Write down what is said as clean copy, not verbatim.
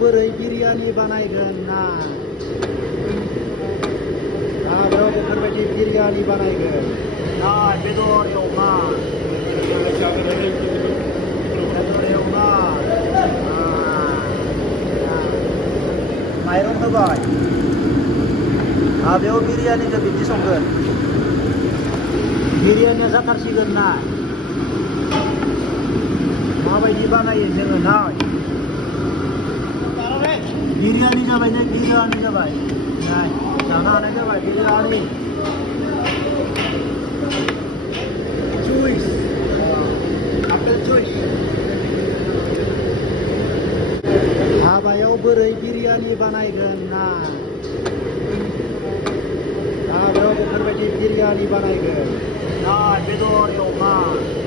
बोरै बिरियानि बानायगोन ना हाबायाव बेफोरबायदि बिरियानि बानायगोन ना बेदर एवनाय माइरं होबाय हाबायाव बिरियानिखौ बिदि संगोन बिरियानिया जाथारसिगोन ना माबायदि बानायो जोङो नाय बिरियानि जाबाय ने बिरियानि जाबाय नाय जानो हानाय जाबाय बिरियानि जुइस आपेल जुइस हाबायाव बोरै बिरियानि बानायगोन ना हाबायाव बेफोरबायदि बिरियानि बानायगोन ना बेदर एवनाय